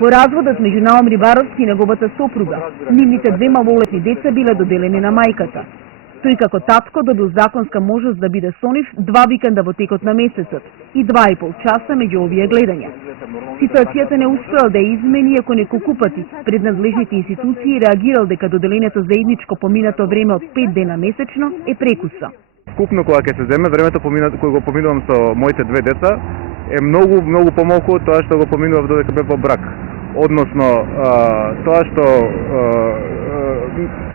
По разводот меѓу Наум Рибаровски и неговата сопруга, нивните две малолетни деца биле доделени на мајката. Тој како татко добил законска можност да биде со нив 2 викенда во текот на месецот и 2,5 часа меѓу овие гледања. Ситуацијата не успеал да ја измени, ако неколку пати пред надлежните институции реагирал дека доделението заедничко поминато време од 5 дена месечно е прекуса. Скупно кога ќе се земе времето кој го поминувам со моите две деца е многу помалку од тоа што го поминував додека бев во брак. Односно тоа што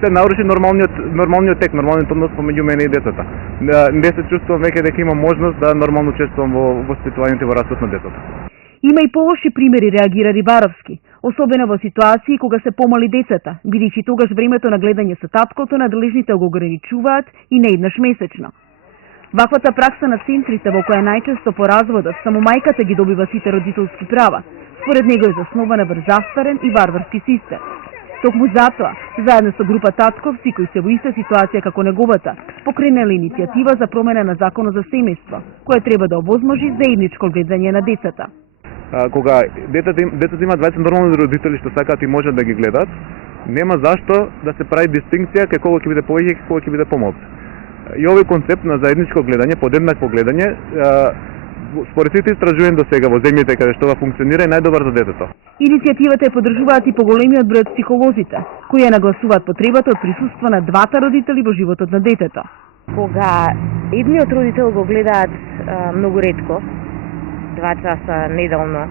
се наруши нормалниот тек, нормалниот однос помеѓу мене и децата. Не се чувствувам веќе дека имам можност да нормално учествувам во воспитувањето и во растот на децата. Има и полоши примери, реагира Рибаровски, особено во ситуации кога се помали децата, бидејќи тогаш времето на гледање со таткото надлежните го ограничуваат и не еднаш месечно. Ваквата пракса на центрите во која најчесто по разводот само мајката ги добива сите родителски права, според него е заснована врз застарен и варварски систем. Токму затоа, заедно со група татковци кои се во иста ситуација како неговата, покренеле иницијатива за промена на законот за семејство, која треба да овозможи заедничко гледање на децата. Кога децата имаат двајца нормални родители што сакаат и можат да ги гледаат, нема зашто да се прави дистинкција кај кого ќе биде повеќе и кого ќе биде помалку. И овој концепт на заедничко гледање, подеднакво гледање, според сите истражувања до сега во земјите каде што функционира е најдобар за детето. Иницијативата ја поддржуваат и поголемиот број од психолозите, кои ја нагласуваат потребата од присуство на двата родители во животот на детето. Кога едниот родител го гледаат многу ретко, 2 часа неделно,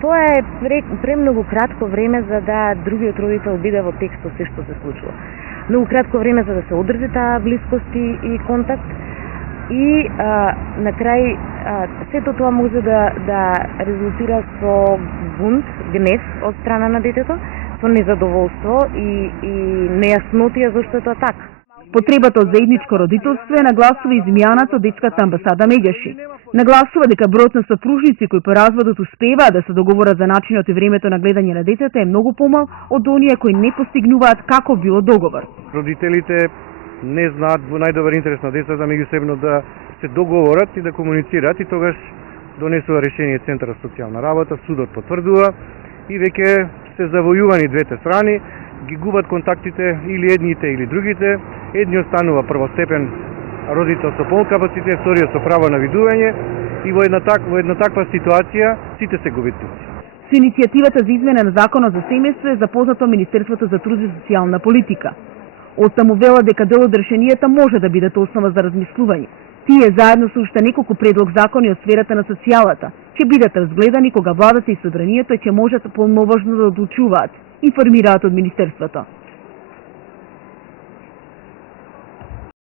тоа е премногу кратко време за да другиот родител биде во текст со се што се случува. Многу кратко време за да се одржи таа блискост и контакт и на крај сето тоа може да резултира со бунт, гнев од страна на детето, со незадоволство и нејаснотија зашто е тоа така. Потребата од заедничко родителство е нагласува измјаната од детската амбасада Меѓаши. Нагласува дека бројот на сопружници кои по разводот успеваат да се договорат за начинот и времето на гледање на детето е многу помал од оние кои не постигнуваат како било договор. Родителите не знаат во најдобар интерес на децата меѓусебно да се договорат и да комуницираат и тогаш донесува решение Центарот за социјална работа, судот потврдува и веќе се завојувани двете страни, ги губат контактите или едните или другите, едниот станува првостепен родител со пол капацитет, вториот со право на видување и во една таква ситуација сите се губитници. Со иницијативата за измена на законот за семејство е запознато Министерството за труд и социјална политика. Оттаму вела дека дел од решенијата може да бидат основа за размислување. Тие заедно со уште неколку предлог закони од сферата на социјалата ќе бидат разгледани кога владата и собранието ќе можат полноважно да одлучуваат, информираат од Министерството.